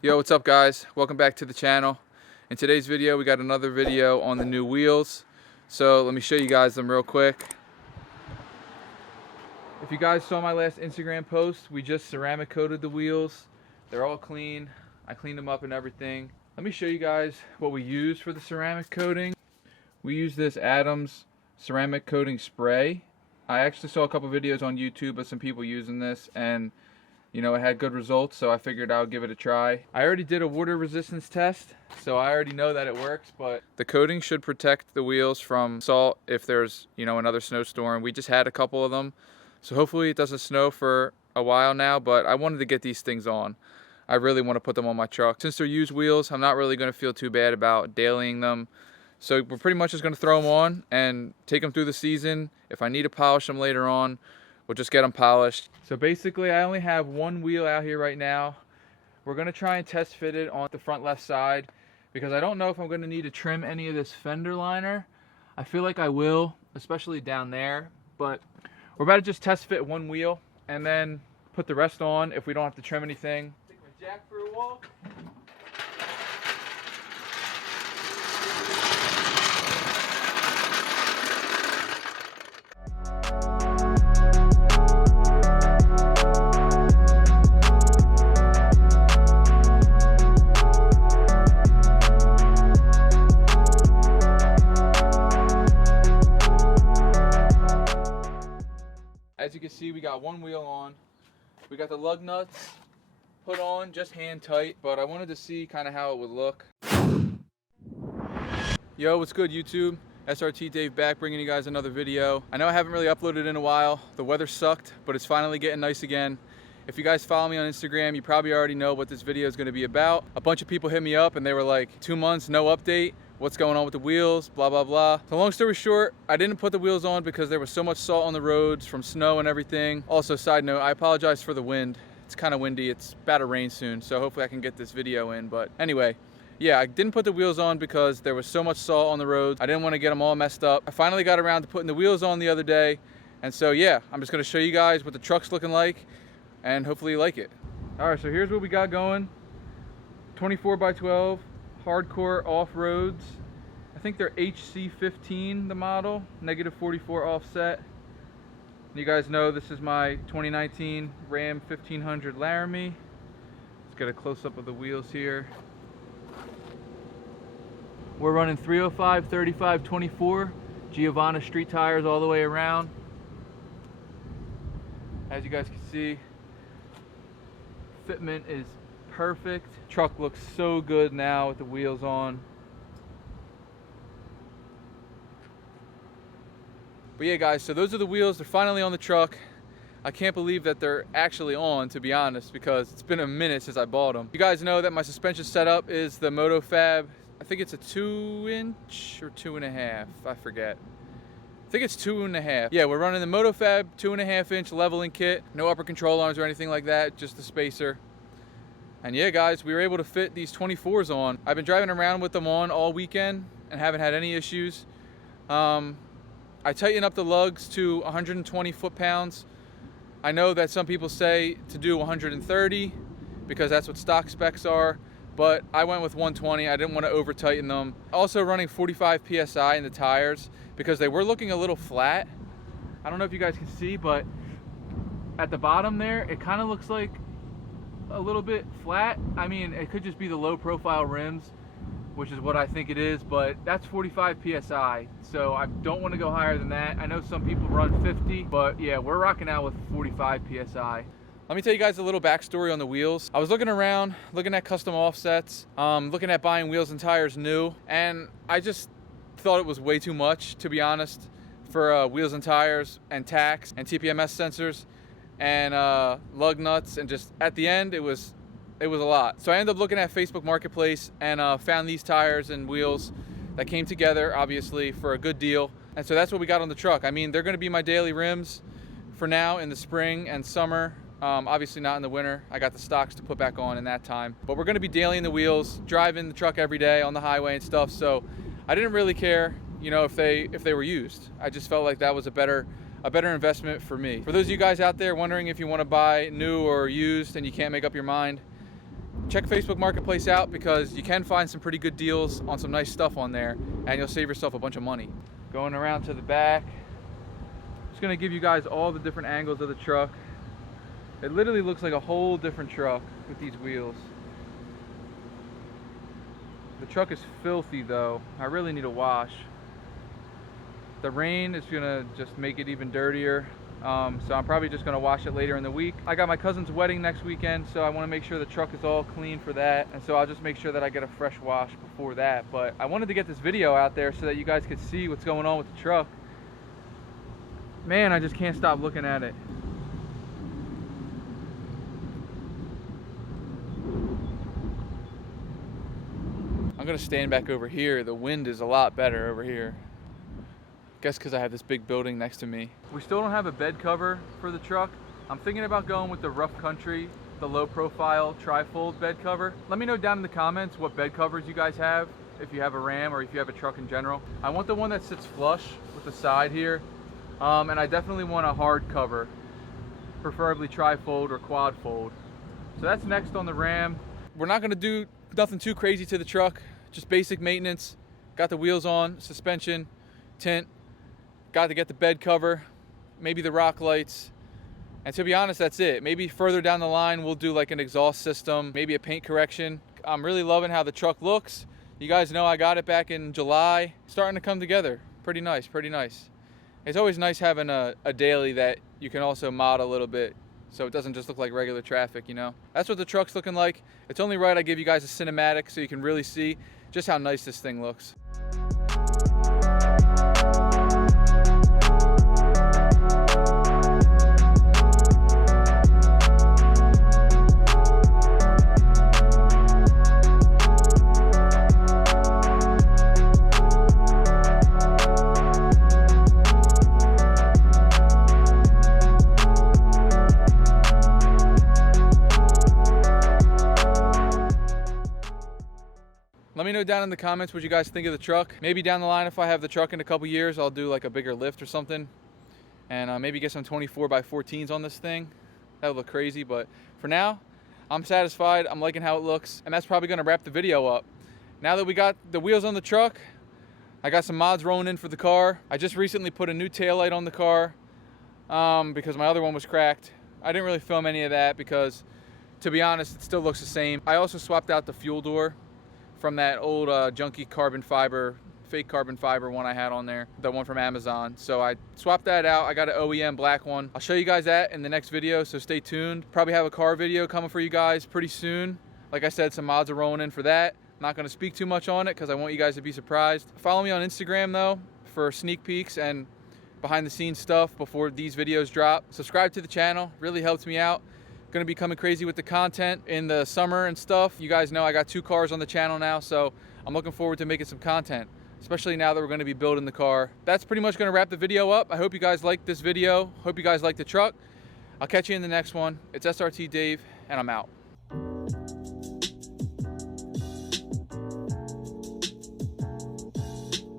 Yo, what's up guys? Welcome back to the channel. In today's video we got another video on the new wheels. So let me show you guys them real quick. If you guys saw my last Instagram post, we just ceramic coated the wheels. They're all clean. I cleaned them up and everything. Let me show you guys what we use for the ceramic coating. We use this Adams ceramic coating spray. I actually saw a couple videos on YouTube of some people using this, and you know, it had good results, so I figured I would give it a try. I already did a water resistance test, so I already know that it works, but the coating should protect the wheels from salt if there's, you know, another snowstorm. We just had a couple of them, so hopefully it doesn't snow for a while now, but I wanted to get these things on. I really want to put them on my truck. Since they're used wheels, I'm not really going to feel too bad about dailying them. So we're pretty much just going to throw them on and take them through the season. If I need to polish them later on, we'll just get them polished. So basically I only have one wheel out here right now. We're going to try and test fit it on the front left side because I don't know if I'm going to need to trim any of this fender liner. I feel like I will, especially down there, but we're about to just test fit one wheel and then put the rest on if we don't have to trim anything. Take my jack for a walk. As you can see, we got one wheel on. We got the lug nuts put on, just hand tight, but I wanted to see kind of how it would look. Yo, what's good YouTube? SRT Dave back bringing you guys another video. I know I haven't really uploaded in a while. The weather sucked, but it's finally getting nice again. If you guys follow me on Instagram, you probably already know what this video is going to be about. A bunch of people hit me up and they were like, 2 months, no update. What's going on with the wheels, blah, blah, blah. So long story short, I didn't put the wheels on because there was so much salt on the roads from snow and everything. Also, side note, I apologize for the wind. It's kind of windy, it's about to rain soon, so hopefully I can get this video in. But anyway, yeah, I didn't put the wheels on because there was so much salt on the roads. I didn't want to get them all messed up. I finally got around to putting the wheels on the other day. And so yeah, I'm just gonna show you guys what the truck's looking like and hopefully you like it. All right, so here's what we got going. 24x12, hardcore off-roads. I think they're HC15, the model, -44 offset. You guys know this is my 2019 Ram 1500 Laramie. Let's get a close-up of the wheels here. We're running 305, 35, 24 Giovanna street tires all the way around. As you guys can see, fitment is perfect. Truck looks so good now with the wheels on. But yeah guys, so those are the wheels. They're finally on the truck. I can't believe that they're actually on, to be honest, because it's been a minute since I bought them. You guys know that my suspension setup is the MotoFab. I think it's a 2-inch or 2.5, I forget. I think it's 2.5. Yeah, we're running the MotoFab 2.5-inch leveling kit. No upper control arms or anything like that, just the spacer. And yeah guys, we were able to fit these 24s on. I've been driving around with them on all weekend and haven't had any issues. I tighten up the lugs to 120 foot-pounds. I know that some people say to do 130 because that's what stock specs are, but I went with 120. I didn't want to over tighten them. Also running 45 PSI in the tires because they were looking a little flat. I don't know if you guys can see, but at the bottom there, it kind of looks like a little bit flat. I mean, it could just be the low profile rims, which is what I think it is, but that's 45 PSI, so I don't want to go higher than that. I know some people run 50, but yeah, we're rocking out with 45 PSI. Let me tell you guys a little backstory on the wheels. I was looking around, looking at custom offsets, looking at buying wheels and tires new, and I just thought it was way too much, to be honest, for wheels and tires and tacks and TPMS sensors and lug nuts, and just at the end, it was a lot. So I ended up looking at Facebook Marketplace and found these tires and wheels that came together, obviously, for a good deal. And so that's what we got on the truck. I mean, they're gonna be my daily rims for now in the spring and summer. Obviously not in the winter. I got the stocks to put back on in that time. But we're gonna be dailying the wheels, driving the truck every day on the highway and stuff. So I didn't really care, you know, if they were used. I just felt like that was a better investment for me. For those of you guys out there wondering if you wanna buy new or used and you can't make up your mind, check Facebook Marketplace out because you can find some pretty good deals on some nice stuff on there, and you'll save yourself a bunch of money. Going around to the back, just gonna give you guys all the different angles of the truck. It literally looks like a whole different truck with these wheels. The truck is filthy though. I really need a wash. The rain is gonna just make it even dirtier. So I'm probably just gonna wash it later in the week. I got my cousin's wedding next weekend, so I wanna make sure the truck is all clean for that. And so I'll just make sure that I get a fresh wash before that. But I wanted to get this video out there so that you guys could see what's going on with the truck. Man, I just can't stop looking at it. I'm gonna stand back over here. The wind is a lot better over here. Guess because I have this big building next to me. We still don't have a bed cover for the truck. I'm thinking about going with the Rough Country, the low profile tri-fold bed cover. Let me know down in the comments what bed covers you guys have, if you have a Ram or if you have a truck in general. I want the one that sits flush with the side here, and I definitely want a hard cover, preferably tri-fold or quad fold. So that's next on the Ram. We're not gonna do nothing too crazy to the truck, just basic maintenance. Got the wheels on, suspension, tint. Got to get the bed cover, maybe the rock lights, and to be honest, that's it. Maybe further down the line, we'll do like an exhaust system, maybe a paint correction. I'm really loving how the truck looks. You guys know I got it back in July. Starting to come together. Pretty nice, pretty nice. It's always nice having a daily that you can also mod a little bit so it doesn't just look like regular traffic, you know? That's what the truck's looking like. It's only right I give you guys a cinematic so you can really see just how nice this thing looks. Let me know down in the comments what you guys think of the truck. Maybe down the line, if I have the truck in a couple years, I'll do like a bigger lift or something. And maybe get some 24x14s on this thing. That would look crazy, but for now, I'm satisfied. I'm liking how it looks. And that's probably gonna wrap the video up. Now that we got the wheels on the truck, I got some mods rolling in for the car. I just recently put a new taillight on the car because my other one was cracked. I didn't really film any of that because, to be honest, it still looks the same. I also swapped out the fuel door from that old junky carbon fiber, fake carbon fiber one I had on there, the one from Amazon. So I swapped that out. I got an OEM black one. I'll show you guys that in the next video, so stay tuned. Probably have a car video coming for you guys pretty soon. Like I said, some mods are rolling in for that. I'm not gonna speak too much on it because I want you guys to be surprised. Follow me on Instagram though for sneak peeks and behind the scenes stuff before these videos drop. Subscribe to the channel, really helps me out. Gonna be coming crazy with the content in the summer and stuff. You guys know I got 2 cars on the channel now, so I'm looking forward to making some content, especially now that we're gonna be building the car. That's pretty much gonna wrap the video up. I hope you guys liked this video. Hope you guys liked the truck. I'll catch you in the next one. It's SRT Dave, and I'm out.